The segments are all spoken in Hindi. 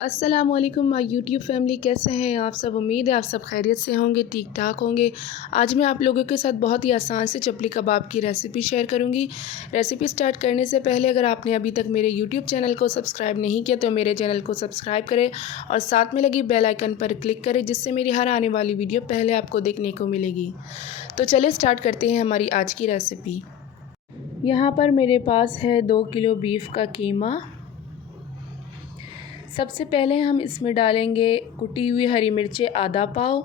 अस्सलामुअलैकुम माय यूट्यूब फैमिली, कैसे हैं आप सब। उम्मीद है आप सब खैरियत से होंगे, ठीक ठाक होंगे। आज मैं आप लोगों के साथ बहुत ही आसान से चपली कबाब की रेसिपी शेयर करूंगी। रेसिपी स्टार्ट करने से पहले अगर आपने अभी तक मेरे यूट्यूब चैनल को सब्सक्राइब नहीं किया तो मेरे चैनल को सब्सक्राइब करें और साथ में लगी बेल आइकन पर क्लिक करें, जिससे मेरी हर आने वाली वीडियो पहले आपको देखने को मिलेगी। तो चलिए स्टार्ट करते हैं हमारी आज की रेसिपी। यहाँ पर मेरे पास है 2 किलो बीफ का कीमा। सबसे पहले हम इसमें डालेंगे कुटी हुई हरी मिर्चें आधा पाव,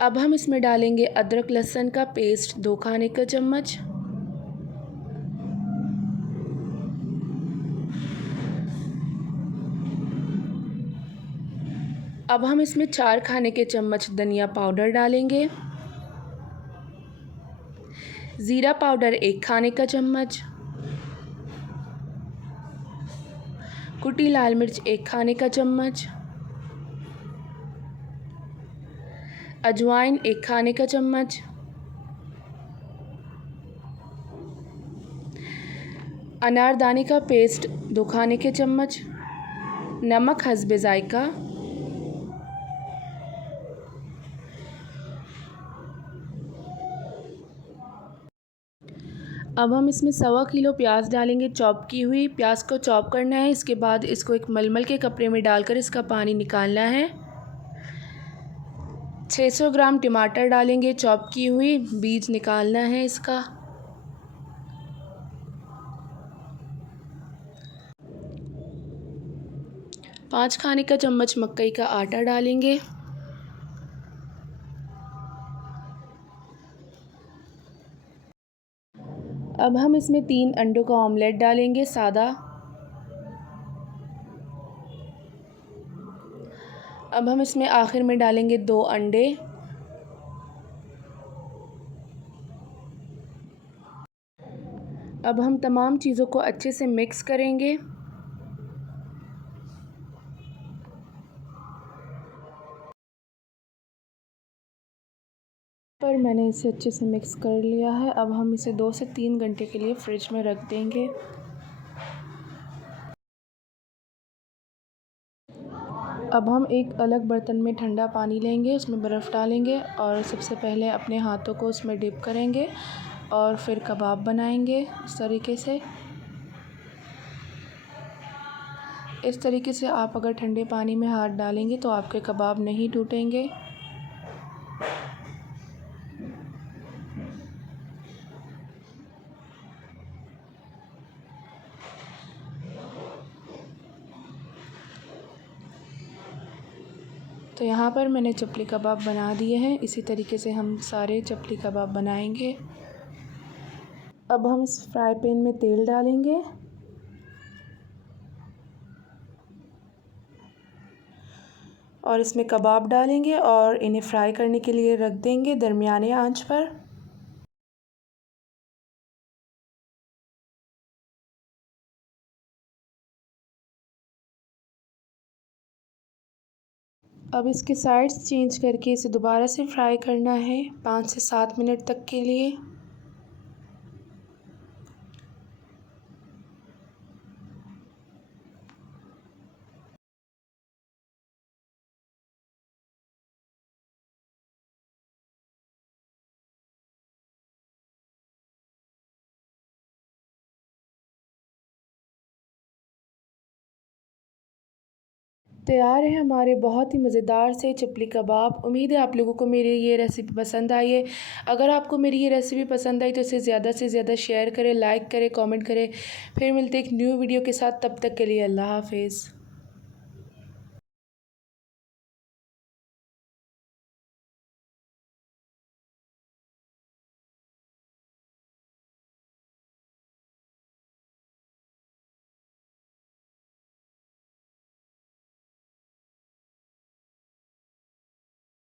अब हम इसमें डालेंगे अदरक लहसुन का पेस्ट 2 खाने का चम्मच, अब हम इसमें 4 खाने के चम्मच धनिया पाउडर डालेंगे, ज़ीरा पाउडर 1 खाने का चम्मच, कुटी लाल मिर्च 1 खाने का चम्मच, अजवाइन 1 खाने का चम्मच, अनारदाने का पेस्ट 2 खाने के चम्मच, नमक हस्बे जायका, अब हम इसमें 1.25 किलो प्याज डालेंगे, चॉप की हुई। प्याज को चॉप करना है, इसके बाद इसको एक मलमल के कपड़े में डालकर इसका पानी निकालना है। 600 ग्राम टमाटर डालेंगे, चॉप की हुई, बीज निकालना है इसका। पाँच खाने का चम्मच मकई का आटा डालेंगे, अब हम इसमें 3 अंडों का ऑमलेट डालेंगे सादा। अब हम इसमें आखिर में डालेंगे 2 अंडे। अब हम तमाम चीज़ों को अच्छे से मिक्स करेंगे। पर मैंने इसे अच्छे से मिक्स कर लिया है। अब हम इसे 2 से 3 घंटे के लिए फ्रिज में रख देंगे। अब हम एक अलग बर्तन में ठंडा पानी लेंगे, उसमें बर्फ़ डालेंगे और सबसे पहले अपने हाथों को उसमें डिप करेंगे और फिर कबाब बनाएंगे इस तरीके से। इस तरीके से आप अगर ठंडे पानी में हाथ डालेंगे तो आपके कबाब नहीं टूटेंगे। तो यहाँ पर मैंने चपली कबाब बना दिए हैं। इसी तरीके से हम सारे चपली कबाब बनाएंगे। अब हम इस फ्राई पैन में तेल डालेंगे और इसमें कबाब डालेंगे और इन्हें फ्राई करने के लिए रख देंगे दरमियाने आंच पर। अब इसके साइड्स चेंज करके इसे दोबारा से फ्राई करना है 5 से 7 मिनट तक के लिए। तैयार है हमारे बहुत ही मज़ेदार से चपली कबाब। उम्मीद है आप लोगों को मेरी ये रेसिपी पसंद आई है। अगर आपको मेरी ये रेसिपी पसंद आई तो इसे ज़्यादा से ज़्यादा शेयर करें, लाइक करें, कमेंट करें। फिर मिलते एक न्यू वीडियो के साथ, तब तक के लिए अल्लाह हाफ़िज़।